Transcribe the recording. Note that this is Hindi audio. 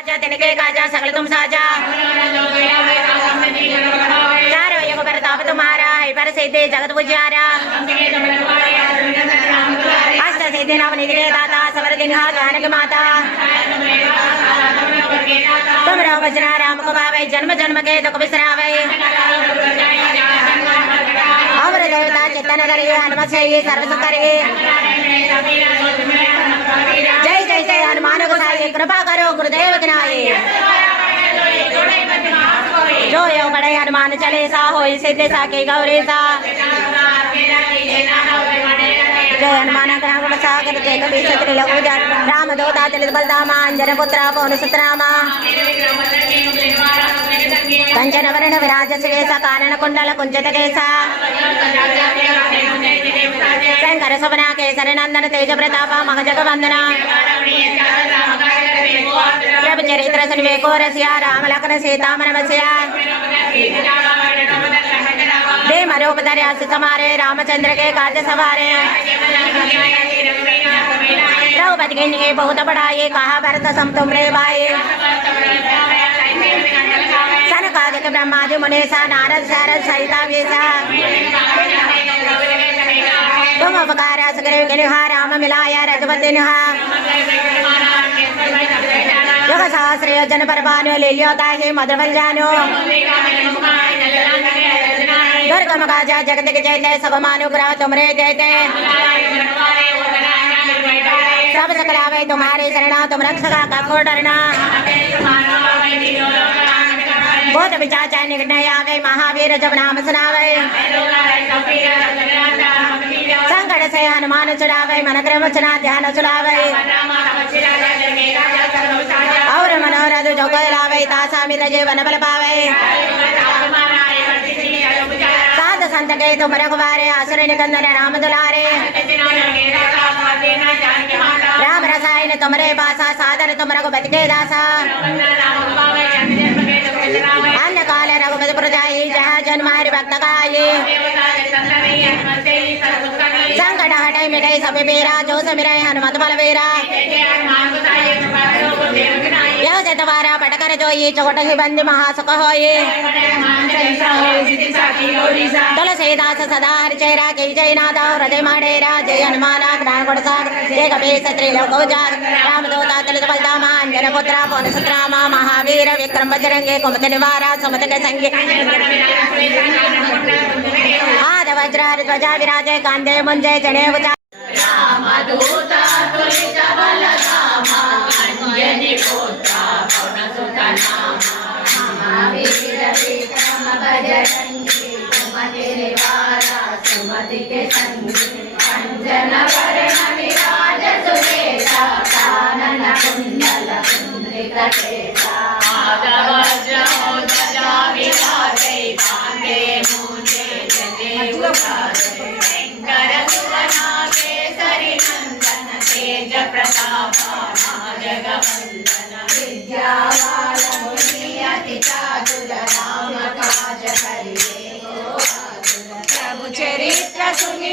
राजा तिनके काजा सकल तुम साजा। चारों युग प्रताप तुम्हारा है पर सिद्धि जगत पुजारा अष्ट सिद्धि नव निधि दाता सबर दिन जानक माता तुम रहो बजना राम को पावे जन्म जन्म के दुख बिसरावे देवता चित्तन करिए हनुमत से सर्व सुख करिए जय जय जय हनुमान गोसाई कृपा करो गुरुदेव गिनाए जो यो बड़े हनुमान चालीसा हो सिद्धि सा के गौरी सा जय हनुमान ग्राम सागर जय कवि छत्र लघु जन राम दोता तिलित बलदामा अंजन पुत्र पवन सुतरामा कंचन वरण विराज सुवेश कानन कुंडल कुंजत केसा शंकर सपना केसर नंदन तेज प्रताप मह जग वंदना प्रभ चरित्र सुनवे को रसिया राम लखन सीता मन बसिया दे मरो बदरिया समारे रामचंद्र के काज सवारे द्रौपदी बहुत बड़ा ये कहा भरत सम तुमरे भाई सनकादिक ब्रह्मादि मुनेसा नारद शारद वेसा तुम उपकार सुग्रीव के निहा राम मिलाया युग सहस्र योजन पर जानो दुर्गम जगत के जयते सब मानु ग्रह तुमरे सब तुम्हारे शरणा तुम रक्षका का को डरना बहुत विचाचा निकटने आवे महावीर जब नाम सुनावे। संकट से हनुमान चुरावे मन क्रम चुना ध्यान चुरावे और मनोरथ जो लावे तासा मित जीवन बल पावे। साध संत के तुम रखवारे असुर निकंदन राम दुलारे। राम रसायन तुमरे पासा, सादर तुम के दासा। अन्य काल रघुपति प्रजाई जहाँ जन्म हरि भक्त गाये संकट हटे मिटे सब बेरा जो समिरे हनुमत बलवीरा यह से तुम्हारा पटकर जो ये चोट ही बंदी महासुख हो ये तुलसीदास सदा हर चेहरा के जय नादा हृदय माडेरा जय हनुमान ज्ञान गुण రామదూతామదూతామహావీర పునసుత్రామ మహావీర విక్రమ బజరంగే కుమత నివార సుమత సంగే ఆద వజ్రారి ధ్వజా విరాజే కాందే ముంజే జనే రామదూత జగవందన విద్యావాళమునియతి చాతుర రామ కాజ హరి ప్రభు చరిత్ర సుని